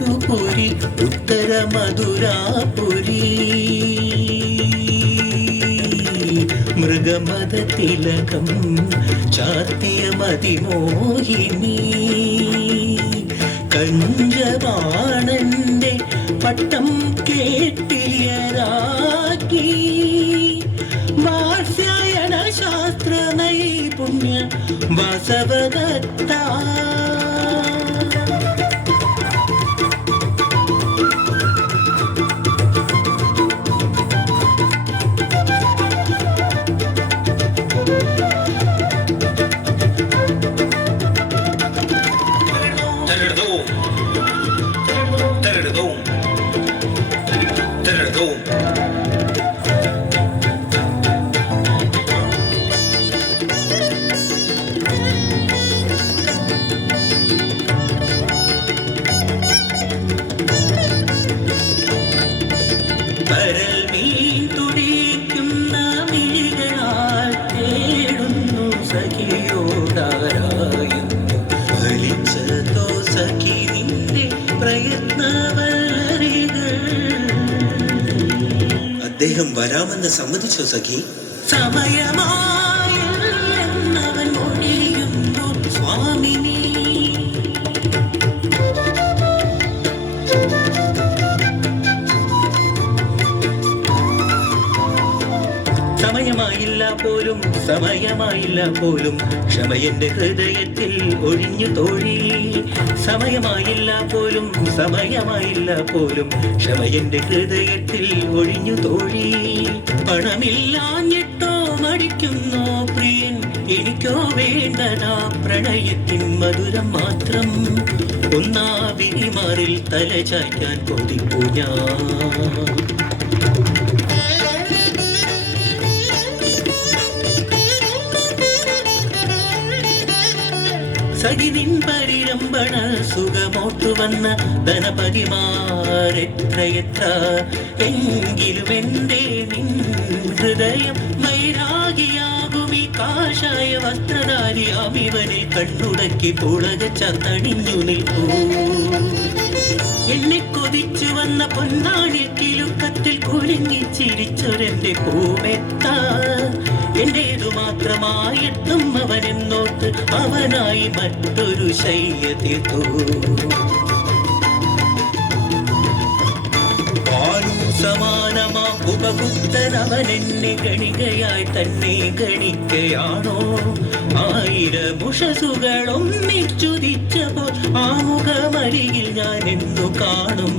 പുരി ഉത്തര മധുരാപുരി മൃഗമത തിലകം ചാർത്തിയ മതിമോഹിനി കഞ്ചവാണന്റെ പട്ടം കേട്ടിയരാക്കി വാത്സ്യായന ശാസ്ത്ര നൈപുണ്യ വാസവദത്ത അദ്ദേഹം വരാമെന്ന് സമ്മതിച്ചോ സഖി? സമയമായെന്നവൻ മൊഴിയുന്നു സ്വാമിനി. സമയമായില്ല പോലും സമയമായില്ല പോലും ക്ഷമയന്റെ ഹൃദയത്തിൽ ഒഴിഞ്ഞു തോഴി. സമയമായില്ല പോലും സമയമായില്ല പോലും ക്ഷമയന്റെ ഹൃദയത്തിൽ ഒഴിഞ്ഞു തോഴി. പണമില്ലാഞ്ഞിട്ടോ മടിക്കുന്നോ പ്രിയൻ, എനിക്കോ വേണ്ടതാ പ്രണയത്തിൻ മധുരം മാത്രം. ഒന്നാ വിരിമാറിൽ തല ചായ്ക്കാൻ കൊതിപ്പു ഞാൻ. സഖിനിൻ പരിരംഭണ സുഖമോട്ടു വന്ന ധനപതിമാരെത്രയെത്ര. എങ്കിലും എന്റെ നിൻ ഹൃദയം വൈരാഗിയാകുമീ കാഷായ വസ്ത്രധാരിയാമിവനെ കണ്ണുടക്കി പുളകച്ചതണിഞ്ഞു നിൽക്കൂ. എന്നെ കൊതിച്ചു വന്ന പൊന്നാണി കിലുക്കത്തിൽ കുലുങ്ങി ചിരിച്ചൊരെന്റെ പൂമെത്ത. എന്റേതു മാത്രമായിട്ടും അവനെന്നോർത്ത് അവനായി മറ്റൊരു ശയ്യ തീർത്തു. സമാനമാ ഉപഗുപ്തൻ അവനെന്നെ ഗണികയായി തന്നെ ഗണിക്കയാണോ? ആയിരമുഷസുകൾ ഒന്നിച്ചുദിച്ചപ്പോൾ ആ മുഖമരികിൽ ഞാൻ എന്നു കാണും.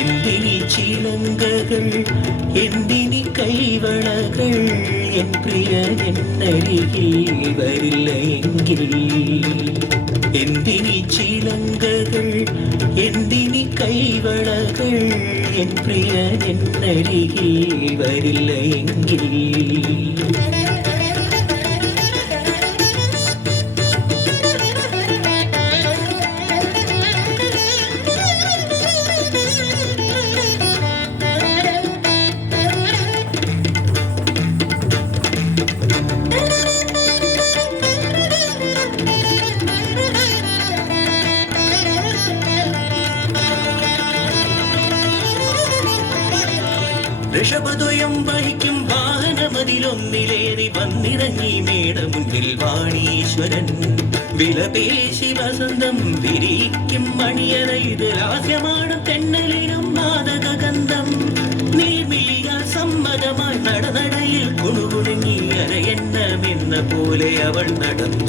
എന്തിനി ചിലങ്കകൾ എന്തിനി കൈവളകൾ, എൻ പ്രിയൻ എന്നരികിൽ വരില്ല എങ്കിൽ. എന്തിനി ചിലങ്കകൾ എന്തിനി കൈവളകൾ, എൻ പ്രിയൻ എന്നരികിൽ വരില്ല എങ്കിൽ. ഋഷഭദ്വയം വഹിക്കും വാഹനമതിലൊന്നിലേറി വന്നിറങ്ങി മേട മുന്നിൽ വാണീശ്വരൻ. വിലപേശി വസന്തം വിരിക്കും മണിയറ, ഇത് ലാസ്യമാണ് തെന്നലിനും മാദകഗന്ധം. നീർമിഴിയാൽ സമ്മതമായി നടനടയിൽ കുണുകുണുങ്ങി അരയെണ്ണമെന്ന പോലെ അവൾ നടന്നു.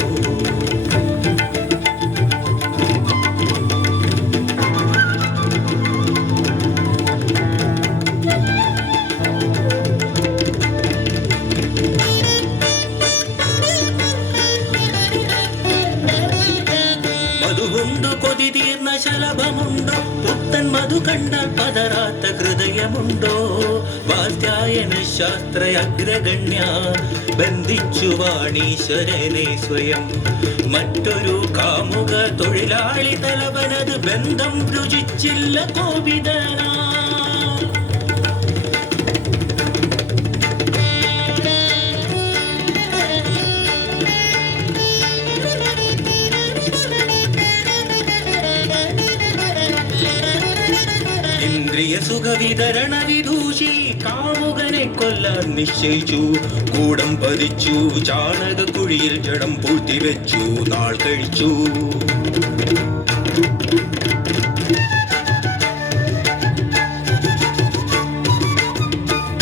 കൊതി തീർന്ന ശലഭമുണ്ടോ? പുത്തൻ മധു കണ്ടാൽ പതറാത്ത ഹൃദയമുണ്ടോ? വാത്സ്യായന ശാസ്ത്ര അഗ്രഗണ്യ ബന്ധിച്ചു വാണീശ്വരനെ സ്വയം. മറ്റൊരു കാമുക തൊഴിലാളി തലവനത് ബന്ധം രുചിച്ചില്ല കോപിതനാ. വിതരണ വിദൂഷി കാമുകനെ കൊല്ലാൻ നിശ്ചയിച്ചു. കൂടം പതിച്ചു, ചാണകക്കുഴിയിൽ ജഡം പൂഴ്ത്തിവെച്ചു, നാൾ കഴിച്ചു.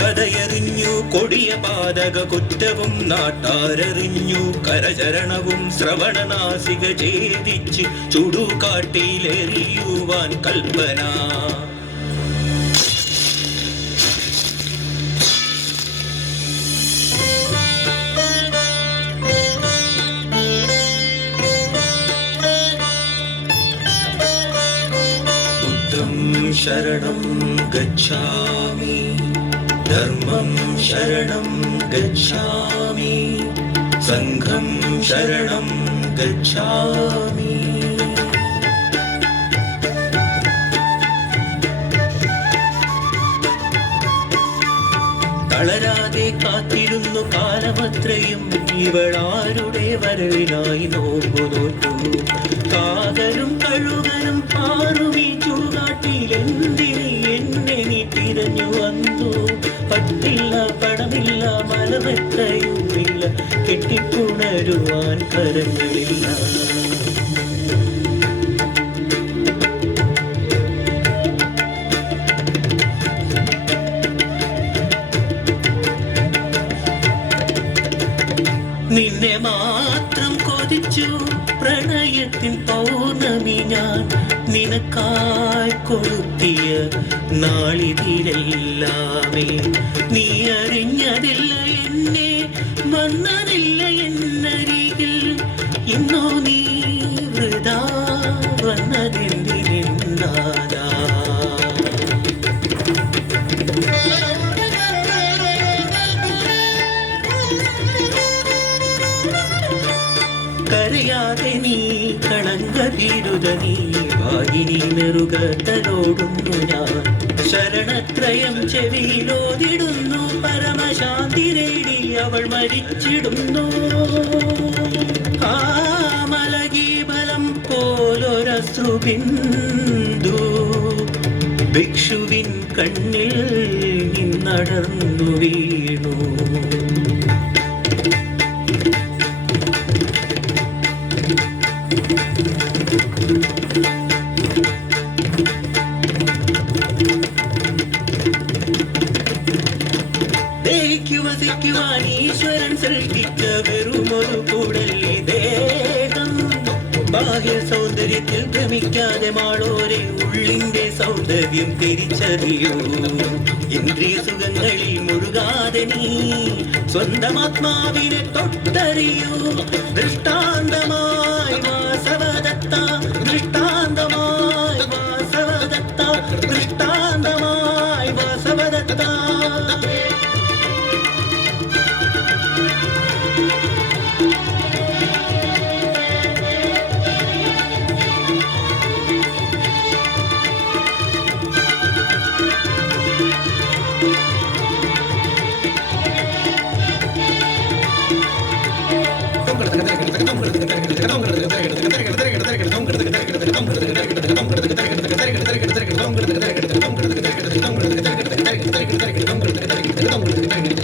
കഥയറിഞ്ഞു കൊടിയ പാതക കുറ്റവും നാട്ടാരറിഞ്ഞു. കരചരണവും ശ്രവണനാസിക ഛേദിച്ച് ചുടുകാട്ടിയിലെറിയുവാൻ കൽപ്പന. ബുദ്ധം ശരണം ഗച്ഛാമി, ധർമ്മം ശരണം ഗച്ഛാമി, സംഘം ശരണം ഗച്ഛാമി. തളരാതെ കാത്തിരുന്നു കാലമത്രയും ഇവളാരുടെ വരവിനായി നോമ്പു നോറ്റു. കാകരും കഴുകനും പാറുമീ ചുടുകാട്ടിലെന്തിന് എന്നെ നീ തിരഞ്ഞു വന്നു. പട്ടില്ല പണമില്ല മലമെത്രയുമില്ല, കെട്ടിപ്പുണരുവാൻ കരങ്ങളില്ല. നിന്നെ മാത്രം കൊതിച്ചു പ്രണയത്തിൻ പൗർണമി ഞാൻ, നിനക്കായി കൊളുത്തിയ നാളിതിലെല്ലാമേ. നീ അറിഞ്ഞതില്ല എന്നെ, വന്നതില്ല എന്നരികിൽ. ഇന്നോ നീ വൃഥാ വന്നതെന്തിനെന്നാദാ. കരയാതെ നീ കളങ്കഭീരുത നീ വായിനി നെറുകത്തലോടുന്നു ഞാൻ. ശരണത്രയം ചെവിയിലോതിടുന്നു, പരമശാന്തി നേടി അവൾ മരിച്ചിടുന്നു. ആ മലകി ബലം പോലൊരശ്രുബിന്ദു ഭിക്ഷുവിൻ കണ്ണിൽ നിന്നടർന്നു വീണു. വസിക്കുവാൻ ഈശ്വരൻ സൃഷ്ടിച്ച വെറുമൊരു കൂടല്ലി ദേഹം. ബാഹ്യ സൗന്ദര്യത്തിൽ ഭ്രമിക്കാതെ മാളോരെ ഉള്ളിന്റെ സൗന്ദര്യം തിരിച്ചറിയൂ. ഇന്ദ്രിയ സുഖങ്ങളിൽ മുഴുകാതെ നീ സ്വന്തമാത്മാവിനെ തൊട്ടറിയൂ. ദൃഷ്ടാന്തമായി വാസവദത്ത, ദൃഷ്ടാന്തമായി വാസവദത്ത, ദൃഷ്ടാന്തമായി വാസവദത്ത. Don't